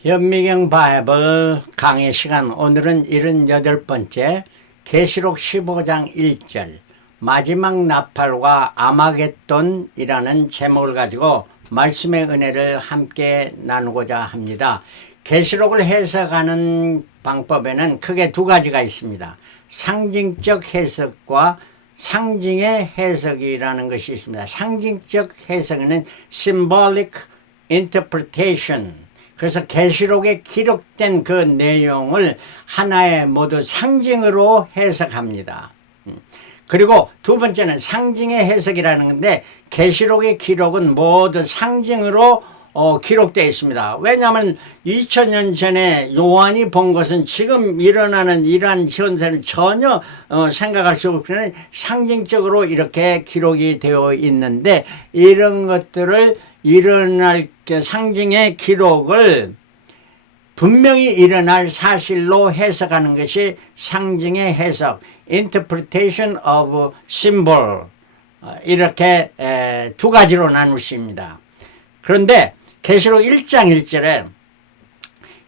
현미경 바이블 강의 시간, 오늘은 78번째 계시록 15장 1절 마지막 나팔과 아마겟돈이라는 제목을 가지고 말씀의 은혜를 함께 나누고자 합니다. 계시록을 해석하는 방법에는 크게 두 가지가 있습니다. 상징적 해석과 상징의 해석이라는 것이 있습니다. 상징적 해석에는 symbolic interpretation, 그래서 계시록에 기록된 그 내용을 하나의 모두 상징으로 해석합니다. 그리고 두 번째는 상징의 해석이라는 건데, 계시록의 기록은 모두 상징으로 기록되어 있습니다. 왜냐하면 2000년 전에 요한이 본 것은 지금 일어나는 이러한 현상을 전혀 생각할 수 없는 상징적으로 이렇게 기록이 되어 있는데, 이런 것들을 일어날 상징의 기록을 분명히 일어날 사실로 해석하는 것이 상징의 해석, interpretation of symbol, 이렇게 두 가지로 나눌 수 있습니다. 그런데 계시록 1장 1절에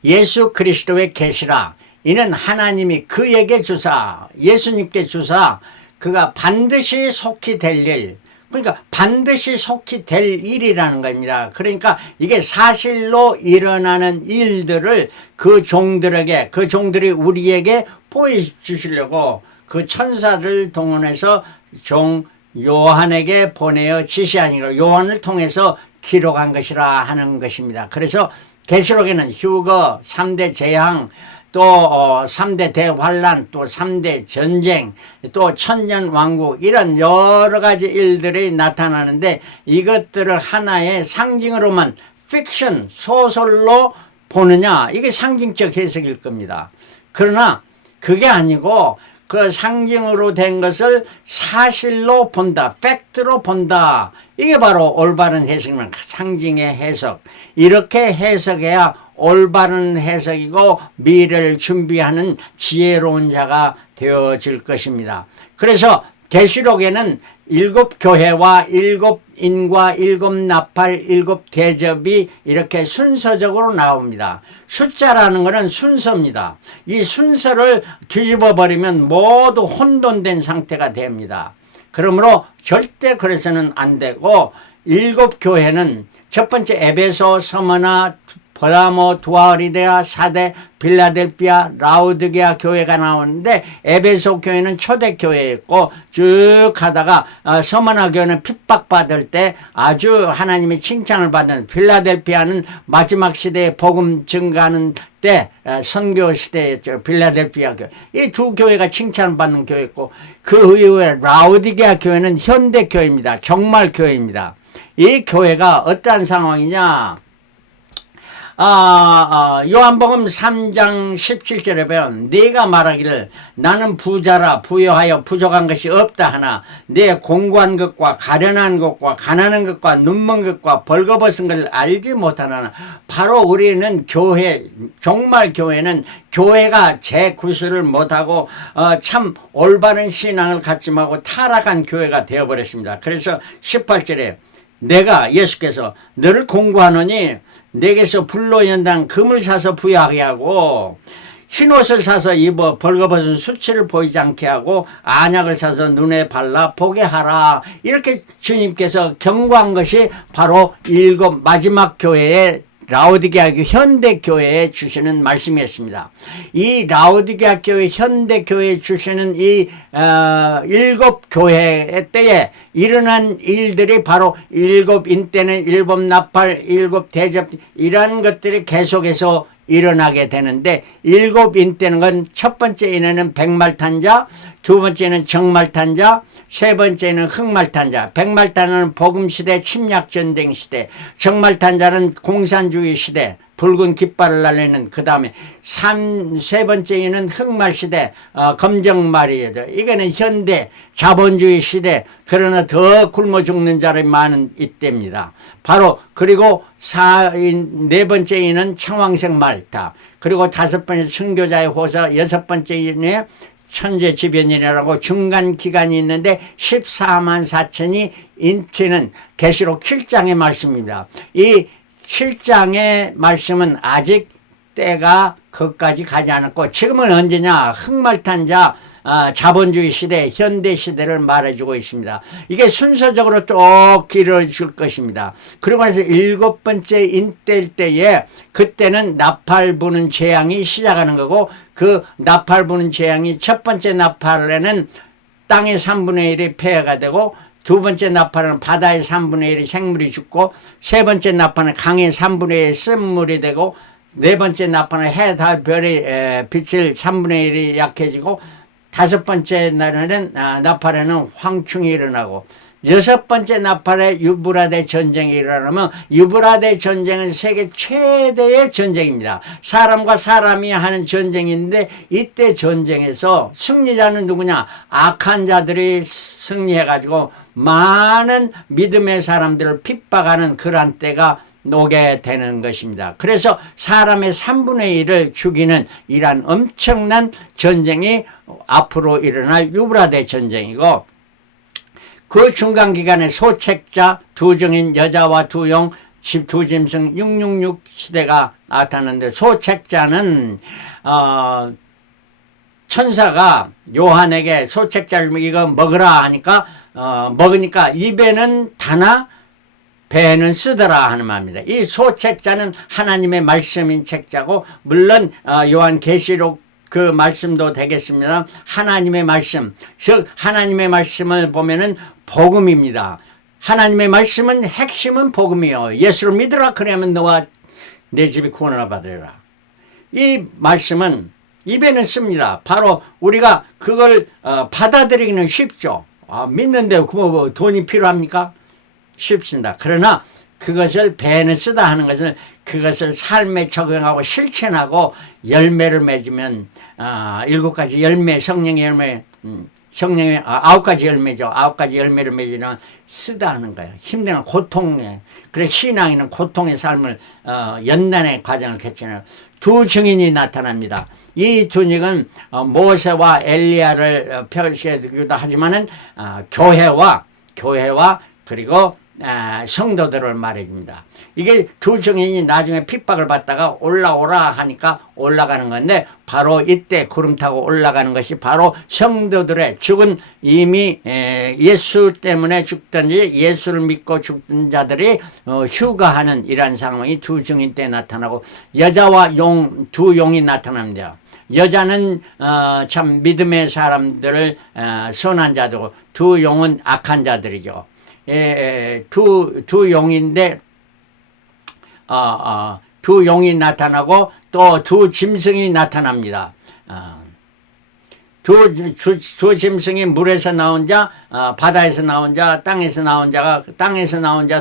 예수 그리스도의 계시라, 이는 하나님이 그에게 주사, 예수님께 주사 그가 반드시 속히 될 일, 그러니까 반드시 속히 될 일이라는 겁니다. 그러니까 이게 사실로 일어나는 일들을 그 종들에게, 그 종들이 우리에게 보여주시려고 그 천사들 동원해서 종 요한에게 보내어 지시하니까 요한을 통해서 기록한 것이라 하는 것입니다. 그래서 계시록에는 휴거, 3대 재앙, 또 3대 대환란, 또 3대 전쟁, 또 천년왕국, 이런 여러 가지 일들이 나타나는데, 이것들을 하나의 상징으로만 픽션, 소설로 보느냐, 이게 상징적 해석일 겁니다. 그러나 그게 아니고 그 상징으로 된 것을 사실로 본다, 팩트로 본다, 이게 바로 올바른 해석입니다. 상징의 해석, 이렇게 해석해야 올바른 해석이고 미래를 준비하는 지혜로운 자가 되어질 것입니다. 그래서 계시록에는 7교회와 7인과 7나팔, 7대접이 이렇게 순서적으로 나옵니다. 숫자라는 것은 순서입니다. 이 순서를 뒤집어 버리면 모두 혼돈된 상태가 됩니다. 그러므로 절대 그래서는 안 되고, 7교회는 첫 번째 에베소, 서머나, 버라모, 두아리데아, 사데, 빌라델피아, 라우드게아 교회가 나오는데, 에베소 교회는 초대교회였고, 쭉 가다가 서머나 교회는 핍박받을 때 아주 하나님의 칭찬을 받는, 빌라델피아는 마지막 시대에 복음 증가하는 때 선교 시대였죠. 빌라델피아 교회, 이 두 교회가 칭찬을 받는 교회였고, 그 이후에 라우디게아 교회는 현대 교회입니다. 종말 교회입니다. 이 교회가 어떠한 상황이냐, 요한복음 3장 17절에 보면 네가 말하기를 나는 부자라 부여하여 부족한 것이 없다 하나 내 공고한 것과 가련한 것과 가난한 것과 눈먼 것과 벌거벗은 것을 알지 못하나. 바로 우리는 교회, 종말 교회는 교회가 재구술을 못하고 참 올바른 신앙을 갖지 말고 타락한 교회가 되어버렸습니다. 그래서 18절에 내가, 예수께서 너를 공고하노니 내게서 불로 연단 금을 사서 부여하게 하고 흰옷을 사서 입어 벌거벗은 수치를 보이지 않게 하고 안약을 사서 눈에 발라 보게 하라. 이렇게 주님께서 경고한 것이 바로 7 마지막 교회의 라우디게아 현대교회에 주시는 말씀이었습니다. 이 라우디게아 교회 현대교회에 주시는 이 7교회 때에 일어난 일들이 바로 7인 때는 7나팔, 7대접, 이러한 것들이 계속해서 일어나게 되는데, 7인 때는 건 첫 번째 인에는 백말탄자, 두 번째는 정말탄자, 세 번째는 흑말탄자. 백말탄자는 복음시대, 침략전쟁 시대, 정말탄자는 공산주의 시대, 붉은 깃발을 날리는, 그 다음에 세 번째는 흑말시대, 검정말이에요. 이거는 현대 자본주의 시대, 그러나 더 굶어 죽는 자들이 많은 이때입니다. 바로, 그리고 네 번째는 청황색 말타, 그리고 다섯 번째 순교자의 호사, 여섯 번째는 천재지변이라고 중간 기간이 있는데 14만 4천이 인치는 계시록 7장의 말씀입니다. 이 7장의 말씀은 아직 때가 그까지 가지 않았고 지금은 언제냐? 흑말탄자 자본주의 시대, 현대 시대를 말해주고 있습니다. 이게 순서적으로 쭉 길어질 것입니다. 그리고 나서 7번째 인때일 때에 그때는 나팔 부는 재앙이 시작하는 거고 그 나팔 부는 재앙이 첫 번째 나팔에는 땅의 3분의 1이 폐해가 되고 두 번째 나팔은 바다의 3분의 1이 생물이 죽고 세 번째 나팔은 강의 3분의 1이 쓴물이 되고 네 번째 나팔은 해, 달, 별의 빛을 3분의 1이 약해지고 다섯 번째 날에는 나팔에는 황충이 일어나고 여섯 번째 나팔에 유브라데 전쟁이 일어나면 유브라데 전쟁은 세계 최대의 전쟁입니다. 사람과 사람이 하는 전쟁인데 이때 전쟁에서 승리자는 누구냐? 악한 자들이 승리해가지고 많은 믿음의 사람들을 핍박하는 그런 때가 오게 되는 것입니다. 그래서 사람의 3분의 1을 죽이는 이러한 엄청난 전쟁이 앞으로 일어날 유브라데 전쟁이고 그 중간기간에 소책자, 두 증인, 여자와 두 용, 두 짐승 666 시대가 나타나는데 소책자는 천사가 요한에게 소책자를 이거 먹으라 하니까 먹으니까 입에는 다나 배는 쓰더라 하는 말입니다. 이 소책자는 하나님의 말씀인 책자고 물론 요한계시록 그 말씀도 되겠습니다. 하나님의 말씀, 즉 하나님의 말씀을 보면은 복음입니다. 하나님의 말씀은 핵심은 복음이요. 예수를 믿으라 그러면 너와 내 집이 구원을 받으리라. 이 말씀은 입에는 씁니다. 바로 우리가 그걸 받아들이기는 쉽죠. 믿는데 뭐 돈이 필요합니까? 쉽습니다. 그러나 그것을 배는 쓰다 하는 것은 그것을 삶에 적용하고 실천하고 열매를 맺으면 7가지 열매, 성령의 열매, 성령의 9가지 열매죠. 9가지 열매를 맺으면 쓰다 하는 거예요. 힘든 고통에. 그래 신앙인은 고통의 삶을 연단의 과정을 거치는 두 증인이 나타납니다. 이 두 증인은 모세와 엘리야를 표시해주기도 하지만은 교회와 그리고 성도들을 말해줍니다. 이게 두 증인이 나중에 핍박을 받다가 올라오라 하니까 올라가는 건데 바로 이때 구름 타고 올라가는 것이 바로 성도들의 죽은 이미 예수 때문에 죽든지 예수를 믿고 죽던 자들이 휴가하는 이러한 상황이 두 증인 때 나타나고 여자와 두 용이 나타납니다. 여자는 참 믿음의 사람들을 선한 자들고 두 용은 악한 자들이죠. 두 용인데 두 용이 나타나고 또 두 짐승이 나타납니다. 두 짐승이 물에서 나온 자, 바다에서 나온 자, 땅에서 나온 자가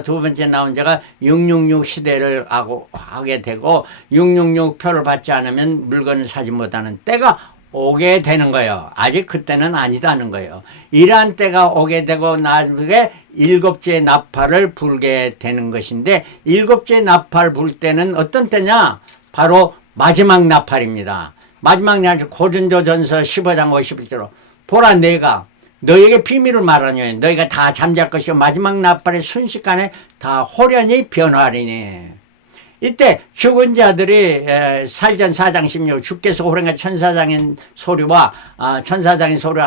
두 번째 나온 자가 666 시대를 하게 되고 666 표를 받지 않으면 물건을 사지 못하는 때가 오게 되는 거예요. 아직 그때는 아니다는 거예요. 이러한 때가 오게 되고 나중에 7째 나팔을 불게 되는 것인데 7째 나팔 불 때는 어떤 때냐? 바로 마지막 나팔입니다. 마지막 나팔 고린도전서 15장 51절로 보라 내가 너에게 비밀을 말하노니 너희가 다 잠잘 것이요 마지막 나팔의 순식간에 다 호련히 변화하리니. 이때 죽은 자들이 살전 4장 16 주께서 호련과 천사장의 소리와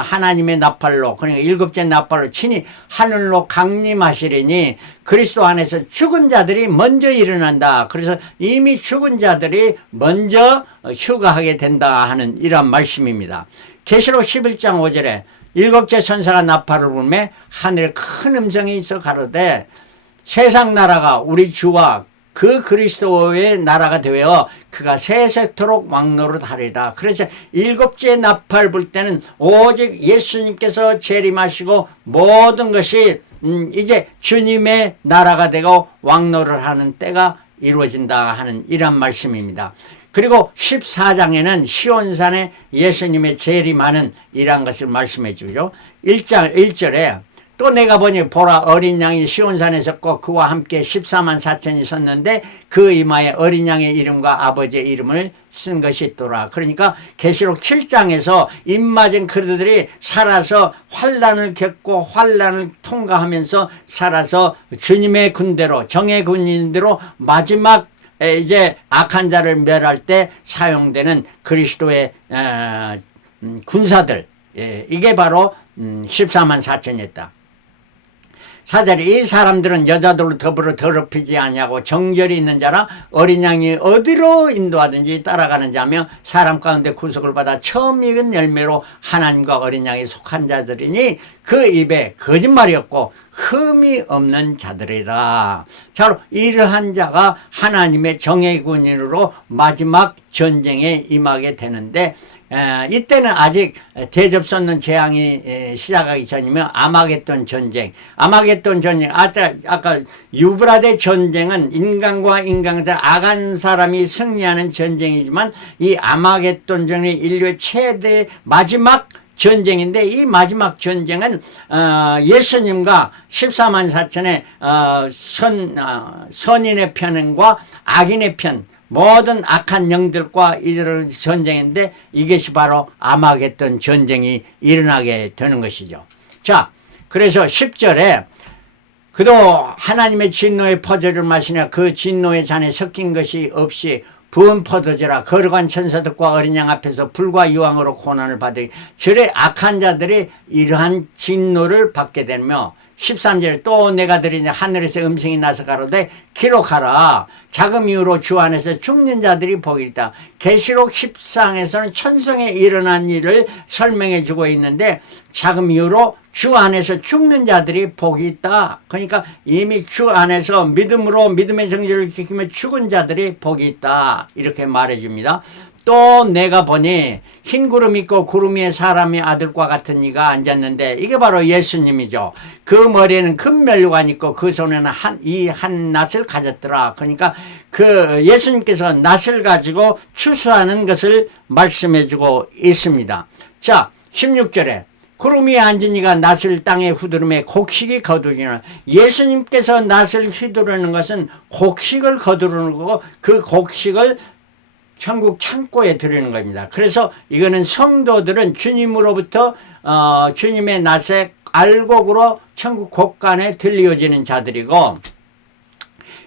하나님의 나팔로 그러니까 7째 나팔로 친히 하늘로 강림하시리니 그리스도 안에서 죽은 자들이 먼저 일어난다. 그래서 이미 죽은 자들이 먼저 휴가하게 된다 하는 이런 말씀입니다. 계시록 11장 5절에 7째 천사가 나팔을 불매 하늘에 큰 음성이 있어 가로되 세상 나라가 우리 주와 그 그리스도의 나라가 되어 그가 세세토록 왕노릇 하리라. 그래서 7째 나팔 불 때는 오직 예수님께서 재림하시고 모든 것이 이제 주님의 나라가 되고 왕노를 하는 때가 이루어진다 하는 이런 말씀입니다. 그리고 14장에는 시온산에 예수님의 재림하는 이러한 것을 말씀해 주죠. 1절에 또 내가 보니 보라 어린 양이 시온산에 섰고 그와 함께 14만 4천이 섰는데 그 이마에 어린 양의 이름과 아버지의 이름을 쓴 것이 있더라. 그러니까 계시록 7장에서 입맞은 그들이 살아서 환난을 겪고 환난을 통과하면서 살아서 주님의 군대로 정의 군인대로 마지막 이제 악한 자를 멸할 때 사용되는 그리스도의 군사들, 이게 바로 14만 4천이었다. 4절에 이 사람들은 여자들로 더불어 더럽히지 아니하고 정결이 있는 자라 어린 양이 어디로 인도하든지 따라가는 자며 사람 가운데 구속을 받아 처음 익은 열매로 하나님과 어린 양이 속한 자들이니 그 입에 거짓말이 없고 흠이 없는 자들이라. 자, 이러한 자가 하나님의 정의 군인으로 마지막 전쟁에 임하게 되는데, 이때는 아직 대접받는 재앙이 시작하기 전이며 아마겟돈 전쟁, 아까 유브라데 전쟁은 인간과 인간자 악한 사람이 승리하는 전쟁이지만 이 아마겟돈 전쟁이 인류의 최대 마지막 전쟁인데, 이 마지막 전쟁은 예수님과 14만 4천의 선인의 편과 악인의 편, 모든 악한 영들과 이런 전쟁인데, 이것이 바로 아마겟돈 전쟁이 일어나게 되는 것이죠. 자, 그래서 10절에 그도 하나님의 진노의 포도주를 마시냐 그 진노의 잔에 섞인 것이 없이 부은 포도주라. 거룩한 천사들과 어린 양 앞에서 불과 유황으로 고난을 받으리. 절에 악한 자들이 이러한 진노를 받게 되며, 13절 또 내가 들으니 하늘에서 음성이 나서 가로되 기록하라. 자금 이후로 주 안에서 죽는 자들이 복이 있다. 계시록 10장에서는 천성에 일어난 일을 설명해 주고 있는데, 자금 이후로 주 안에서 죽는 자들이 복이 있다. 그러니까 이미 주 안에서 믿음으로 믿음의 정죄를 지키며 죽은 자들이 복이 있다. 이렇게 말해 줍니다. 또 내가 보니 흰 구름 있고 구름 위에 사람의 아들과 같은 이가 앉았는데, 이게 바로 예수님이죠. 그 머리에는 큰 면류관 있고 그 손에는 한 낫을 가졌더라. 그러니까 그 예수님께서 낫을 가지고 추수하는 것을 말씀해 주고 있습니다. 자, 16절에 구름 위에 앉은 이가 낫을 땅에 후두름에 곡식이 거두기는, 예수님께서 낫을 휘두르는 것은 곡식을 거두르는 거고, 그 곡식을 천국 창고에 들이는 겁니다. 그래서 이거는 성도들은 주님으로부터 주님의 낫의 알곡으로 천국 곳간에 들려지는 자들이고,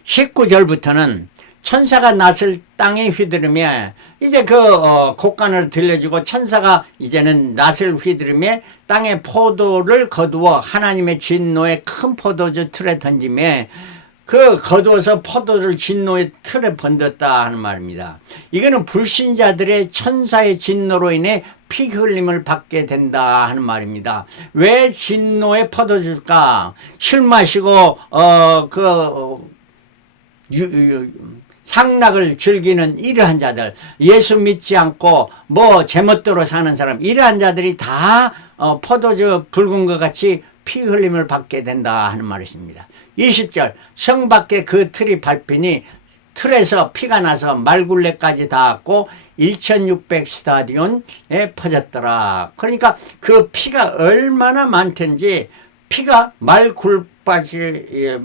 19절부터는 천사가 낫을 땅에 휘두르며, 이제 그 곡간을 들려주고 천사가 이제는 낫을 휘두르며 땅에 포도를 거두어 하나님의 진노의 큰 포도주 틀에 던지며, 그 거두어서 포도를 진노의 틀에 번졌다 하는 말입니다. 이거는 불신자들의 천사의 진노로 인해 피 흘림을 받게 된다 하는 말입니다. 왜 진노의 포도주일까? 술 마시고 향락을 즐기는 이러한 자들, 예수 믿지 않고 제멋대로 사는 사람, 이러한 자들이 다 포도주 붉은 것 같이 피 흘림을 받게 된다 하는 말이십니다. 20절 성 밖에 그 틀이 밟히니 틀에서 피가 나서 말굴레까지 닿았고 1600 스타디온에 퍼졌더라. 그러니까 그 피가 얼마나 많든지 피가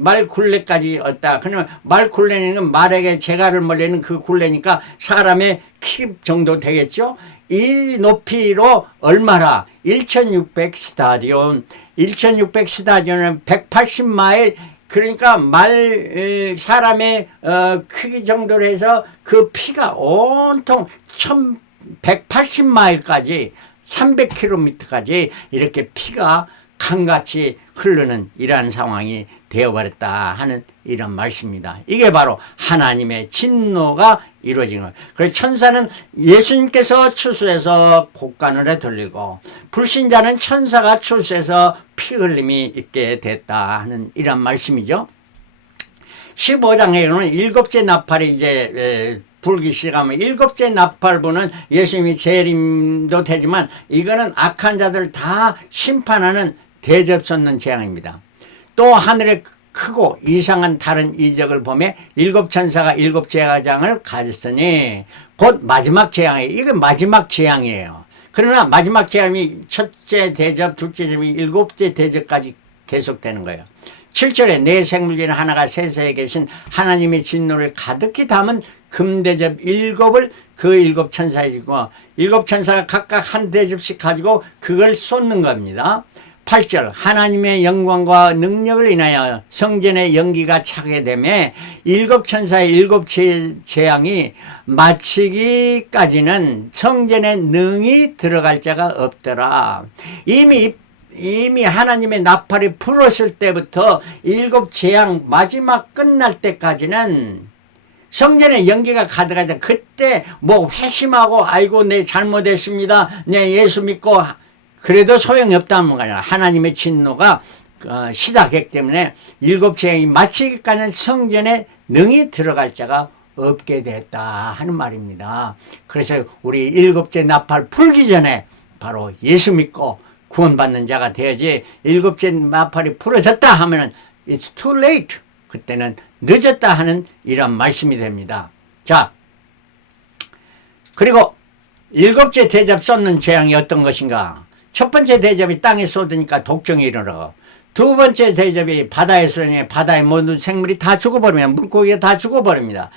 말굴레까지 왔다. 그러면 말굴레는 말에게 재갈을 몰리는 그 굴레니까 사람의 키 정도 되겠죠. 이 높이로 얼마나 1600 스타디온, 1600 스타디온은 180마일, 그러니까 사람의 크기 정도로 해서 그 피가 온통 180마일까지 300km까지 이렇게 피가 강같이 흐르는 이러한 상황이 되어버렸다 하는 이런 말씀입니다. 이게 바로 하나님의 진노가 이루어진 거예요. 그래서 천사는 예수님께서 추수해서 곡간을 돌리고, 불신자는 천사가 추수해서 피 흘림이 있게 됐다 하는 이런 말씀이죠. 15장에는 일곱째 나팔이 이제 불기 시작하면, 일곱째 나팔부는 예수님이 재림도 되지만 이거는 악한 자들 다 심판하는 대접받는 재앙입니다. 또 하늘에 크고 이상한 다른 이적을 보며 일곱 천사가 일곱 제사장을 가졌으니 곧 마지막 재앙이에요. 이건 마지막 재앙이에요. 그러나 마지막 재앙이 첫째 대접, 둘째 대접, 일곱째 대접까지 계속되는 거예요. 7절에 내 생물진 하나가 세세에 계신 하나님의 진노를 가득히 담은 금대접 일곱을 그 일곱 천사에 주고, 일곱 천사가 각각 한 대접씩 가지고 그걸 쏟는 겁니다. 8절 하나님의 영광과 능력을 인하여 성전의 연기가 차게 되매 일곱 천사의 일곱 재앙이 마치기까지는 성전에 능히 들어갈 자가 없더라. 이미 하나님의 나팔이 불었을 때부터 일곱 재앙 마지막 끝날 때까지는 성전에 연기가 가득하자. 그때 뭐 회심하고 아이고 내 잘못했습니다, 내 예수 믿고 그래도 소용이 없다는 거예요. 하나님의 진노가 시작했기 때문에 일곱 재앙이 마치기까지는 성전에 능히 들어갈 자가 없게 됐다 하는 말입니다. 그래서 우리 일곱째 나팔 풀기 전에 바로 예수 믿고 구원받는 자가 되어야지, 일곱째 나팔이 풀어졌다 하면은 it's too late, 그때는 늦었다 하는 이런 말씀이 됩니다. 자, 그리고 일곱째 대접 쏟는 재앙이 어떤 것인가? 첫 번째 대접이 땅에 쏟으니까 독종이 일어나고, 두 번째 대접이 바다에 쏟으니 바다의 모든 생물이 다 죽어버리면 물고기가 다 죽어버립니다.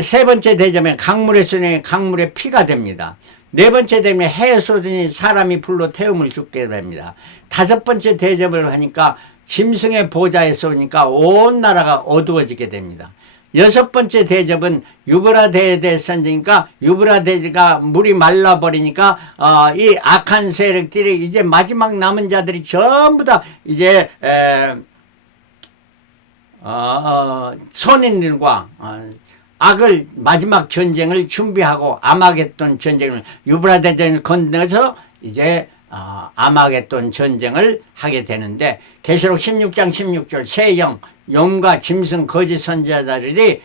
세 번째 대접은 강물에 쏟으니 강물의 피가 됩니다. 네 번째 되면 해에 쏟으니 사람이 불로 태움을 죽게 됩니다. 다섯 번째 대접을 하니까 짐승의 보좌에 쏟으니까 온 나라가 어두워지게 됩니다. 여섯 번째 대접은 유브라데에 선지니까 유브라데가 물이 말라버리니까 이 악한 세력들이 이제 마지막 남은 자들이 전부 다 이제 선인들과 악을 마지막 전쟁을 준비하고 아마겟돈 전쟁을 유브라데를 건너서 이제 아마겟돈 전쟁을 하게 되는데, 계시록 16장 16절 새 영, 용과 짐승 거짓 선지자들이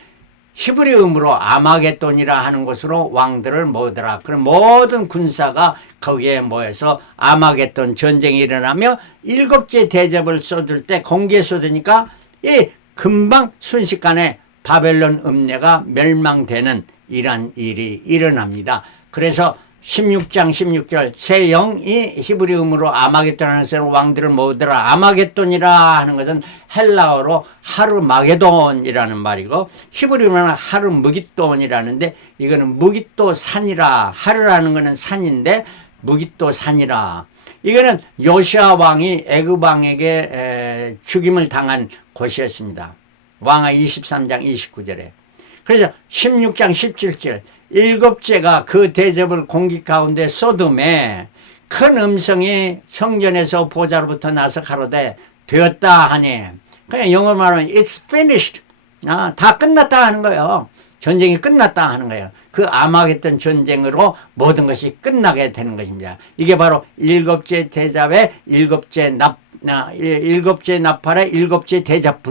히브리음으로 아마겟돈이라 하는 곳으로 왕들을 모으더라. 그럼 모든 군사가 거기에 모여서 아마겟돈 전쟁이 일어나며 일곱째 대접을 쏟을 때 공기에 쏟으니까 이 금방 순식간에 바벨론 음녀가 멸망되는 이러한 일이 일어납니다. 그래서 16장 16절 새 영이 히브리음으로 아마겟돈하는 새로 왕들을 모으더라. 아마겟돈이라 하는 것은 헬라어로 하르마게돈이라는 말이고, 히브리음으로는 하르무깃돈이라는데, 이거는 무깃도 산이라, 하르라는 것은 산인데 무깃도 산이라. 이거는 요시아 왕이 애굽 왕에게 죽임을 당한 곳이었습니다. 왕하 23장 29절에. 그래서 16장 17절 일곱째가 그 대접을 공기 가운데 쏟음에 큰 음성이 성전에서 보좌로부터 나서 가로되 되었다 하니, 그냥 영어로 말하면 it's finished, 다 끝났다 하는 거예요. 전쟁이 끝났다 하는 거예요. 그 아마겟돈 전쟁으로 모든 것이 끝나게 되는 것입니다. 이게 바로 일곱째 대접의 일곱째 나팔의 일곱째 대접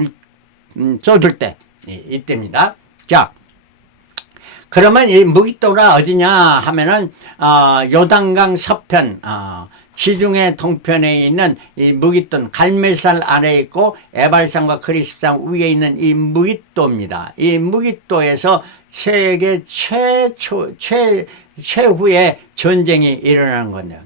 쏟을 때 이때입니다. 자, 그러면 이 무깃도가 어디냐 하면은 요단강 서편 지중해 동편에 있는 이 무깃돈, 갈멜산 아래에 있고 에발산과 그리십산 위에 있는 이 무깃도입니다. 이 무깃도에서 세계 최후의 전쟁이 일어나는 거네요.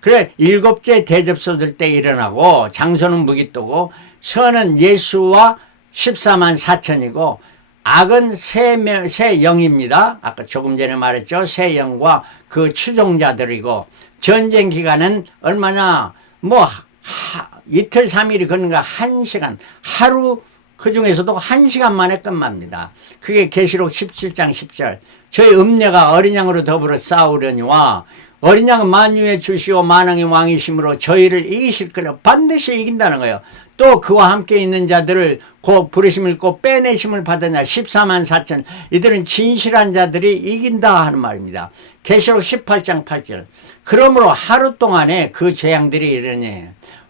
그래, 일곱째 대접 쏟을 때 일어나고, 장소는 무깃도고 선은 예수와 14만 4천이고 악은 새 영입니다. 아까 조금 전에 말했죠. 새 영과 그 추종자들이고, 전쟁 기간은 얼마나 이틀 3일이 걸는가 1시간, 하루, 그 중에서도 1시간 만에 끝납니다. 그게 계시록 17장 10절 저희 음녀가 어린 양으로 더불어 싸우려니와 어린 양은 만유의 주시오 만왕의 왕이심으로 저희를 이기실 거라. 반드시 이긴다는 거예요. 또 그와 함께 있는 자들을 곧 부르심을 곧 빼내심을 받으냐 14만 4천, 이들은 진실한 자들이 이긴다 하는 말입니다. 계시록 18장 8절 그러므로 하루 동안에 그 재앙들이 이르니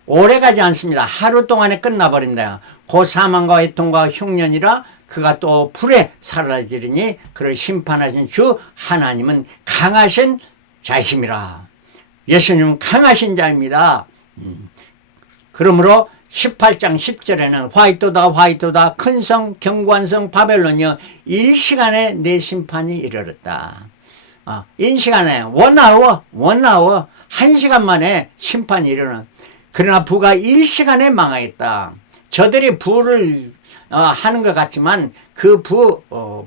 오래가지 않습니다. 하루 동안에 끝나버립니다. 곧 사망과 애통과 흉년이라 그가 또 불에 사라지리니 그를 심판하신 주 하나님은 강하신 자이심이라. 예수님은 강하신 자입니다. 그러므로 18장 10절에는 화이토다 큰성 견고한성 바벨론이여 일시간에 내 심판이 이르렀다. 인시간에 원아워 1시간 만에 심판이 이르는. 그러나 부가 일시간에 망하였다. 저들이 부를 하는 것 같지만 그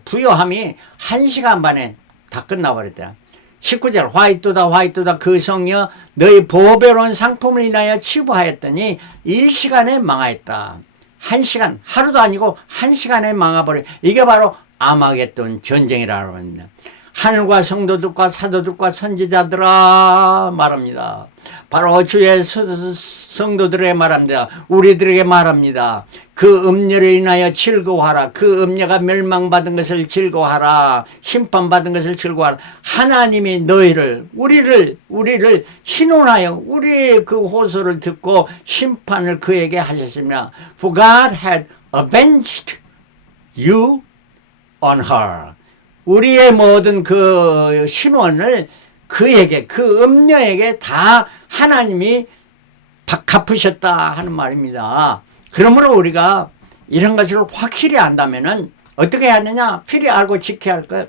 부요함이 1시간 반에 다 끝나버렸다. 19절 화이트다 화이트다 그 성이여 너희 보배로운 상품을 인하여 치부하였더니 일시간에 망하였다. 1시간 하루도 아니고 1시간에 망해버려. 이게 바로 아마겟돈 전쟁이라고 합니다. 하늘과 성도들과 사도들과 선지자들아 말합니다. 바로 주의 성도들에게 말합니다. 우리들에게 말합니다. 그 음녀를 인하여 즐거워하라. 그 음녀가 멸망받은 것을 즐거워하라. 심판받은 것을 즐거워하라. 하나님이 너희를 우리를 신원하여 우리의 그 호소를 듣고 심판을 그에게 하셨습니다. For God had avenged you on her. 우리의 모든 그 신원을 그에게 그 음녀에게 다 하나님이 갚으셨다 하는 말입니다. 그러므로 우리가 이런 것을 확실히 안다면은 어떻게 해야 하느냐? 필히 알고 지켜야 할 것.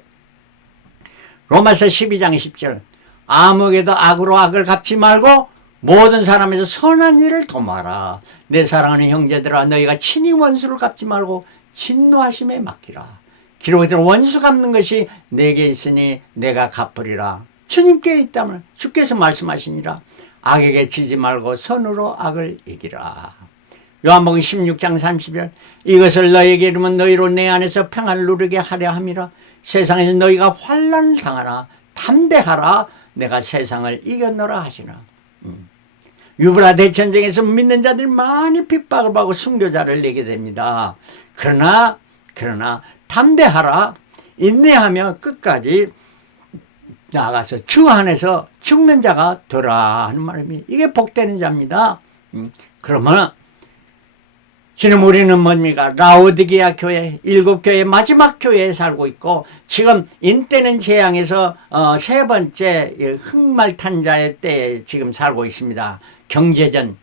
로마서 12장 10절 아무에게도 악으로 악을 갚지 말고 모든 사람에서 선한 일을 도모하라. 내 사랑하는 형제들아 너희가 친히 원수를 갚지 말고 진노하심에 맡기라. 기록에 원수 갚는 것이 내게 있으니 내가 갚으리라. 주님께 있다면 주께서 말씀하시니라. 악에게 지지 말고 선으로 악을 이기라. 요한복음 16장 30절 이것을 너희에게 이르면 너희로 내 안에서 평안을 누리게 하려 함이라. 세상에서 너희가 환난을 당하나 담대하라. 내가 세상을 이겼노라 하시나. 유브라 대전쟁에서 믿는 자들이 많이 핍박을 받고 순교자를 내게 됩니다. 그러나 담대하라. 인내하며 끝까지 나아가서 주 안에서 죽는 자가 되라 하는 말입니다. 이게 복되는 자입니다. 그러면 지금 우리는 뭡니까? 라오디게아 교회, 7교회 마지막 교회에 살고 있고 지금 인때는 재앙에서 세 번째 흑말 자의 때에 지금 살고 있습니다. 경제전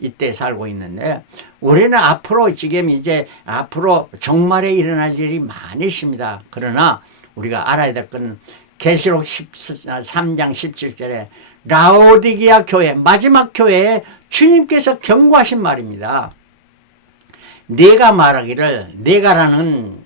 이때 살고 있는데 우리는 앞으로 지금 이제 앞으로 종말에 일어날 일이 많이 있습니다. 그러나 우리가 알아야 될 건 계시록 3장 17절에 라오디게아 교회 마지막 교회에 주님께서 경고하신 말입니다. 내가 말하기를 내가라는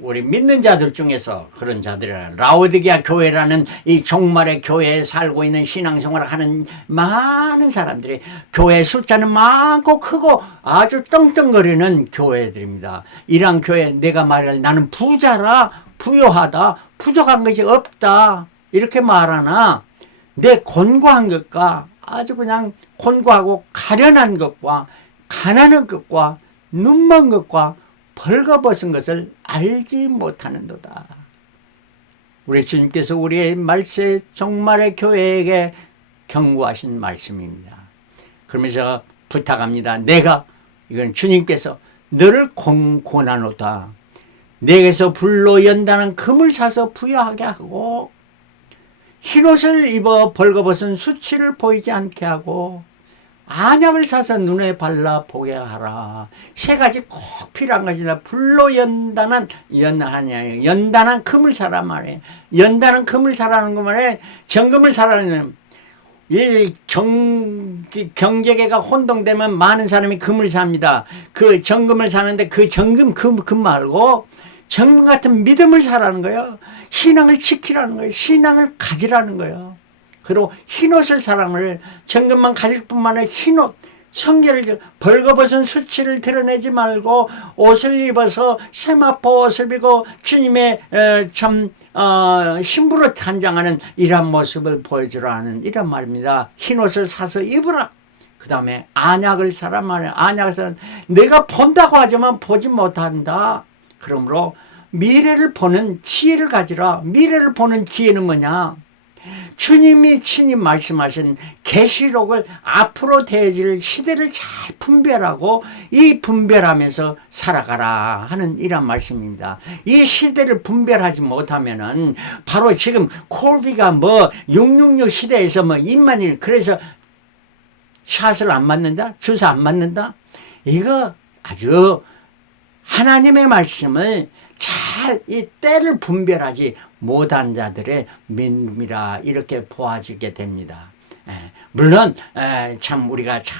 우리 믿는 자들 중에서 그런 자들이라 라오디게아 교회라는 이 종말의 교회에 살고 있는 신앙생활을 하는 많은 사람들이 교회 숫자는 많고 크고 아주 떵떵거리는 교회들입니다. 이러한 교회 내가 말하기를 나는 부자라 부요하다 부족한 것이 없다 이렇게 말하나 내 곤고한 것과 아주 그냥 곤고하고 가련한 것과 가난한 것과 눈먼 것과 벌거벗은 것을 알지 못하는도다. 우리 주님께서 우리의 말세 종말의 교회에게 경고하신 말씀입니다. 그러면서 부탁합니다. 내가 이건 주님께서 너를 권하노다. 내게서 불로 연다는 금을 사서 부여하게 하고 흰옷을 입어 벌거벗은 수치를 보이지 않게 하고 안약을 사서 눈에 발라 보게 하라. 세 가지 꼭 필요한 것이다. 불로 연단한 금을 사라 말이에요. 연단한 금을 사라는 거 말이에요. 정금을 사라는 이 경제계가 혼동되면 많은 사람이 금을 삽니다. 그 정금을 사는데 그 정금 금 말고 정금 같은 믿음을 사라는 거예요. 신앙을 지키라는 거예요. 신앙을 가지라는 거예요. 그리고 흰옷을 사랑을 정금만 가질 뿐만 아니라 흰옷 성결을 벌거벗은 수치를 드러내지 말고 옷을 입어서 세마포 옷을 입고 주님의 참 신부로 탄장하는 이런 모습을 보여주라 하는 이런 말입니다. 흰옷을 사서 입으라. 그 다음에 안약을 사라 말이야. 안약을 사라. 내가 본다고 하지만 보지 못한다. 그러므로 미래를 보는 지혜를 가지라. 미래를 보는 지혜는 뭐냐? 주님이 친히 말씀하신 계시록을 앞으로 대해질 시대를 잘 분별하고 이 분별하면서 살아가라 하는 이런 말씀입니다. 이 시대를 분별하지 못하면은 바로 지금 코비가 뭐 666 시대에서 뭐 임만일 그래서 샷을 안 맞는다? 주사 안 맞는다? 이거 아주 하나님의 말씀을 잘 이 때를 분별하지 못한 자들의 믿음이라 이렇게 보아지게 됩니다. 물론 참 우리가 잘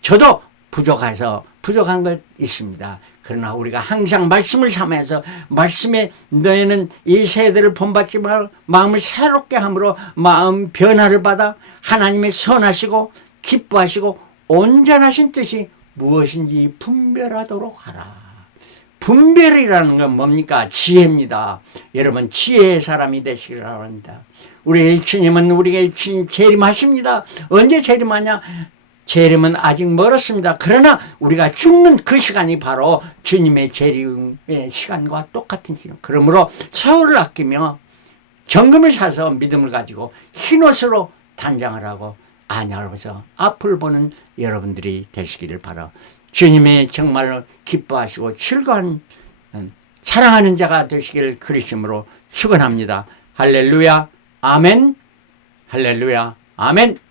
저도 부족한 것 있습니다. 그러나 우리가 항상 말씀을 삼아서 말씀에 너희는 이 세대를 본받지 말고 마음을 새롭게 함으로 마음 변화를 받아 하나님의 선하시고 기뻐하시고 온전하신 뜻이 무엇인지 분별하도록 하라. 분별이라는 건 뭡니까? 지혜입니다. 여러분 지혜의 사람이 되시기를 바랍니다. 우리 주님은 우리에게 재림하십니다. 언제 재림하냐? 재림은 아직 멀었습니다. 그러나 우리가 죽는 그 시간이 바로 주님의 재림의 시간과 똑같은 시간. 그러므로 세월을 아끼며 정금을 사서 믿음을 가지고 흰옷으로 단장을 하고 안양하면서 앞을 보는 여러분들이 되시기를 바라. 주님이 정말로 기뻐하시고 즐거운 사랑하는 자가 되시길 그리심으로 축원합니다. 할렐루야 아멘. 할렐루야 아멘.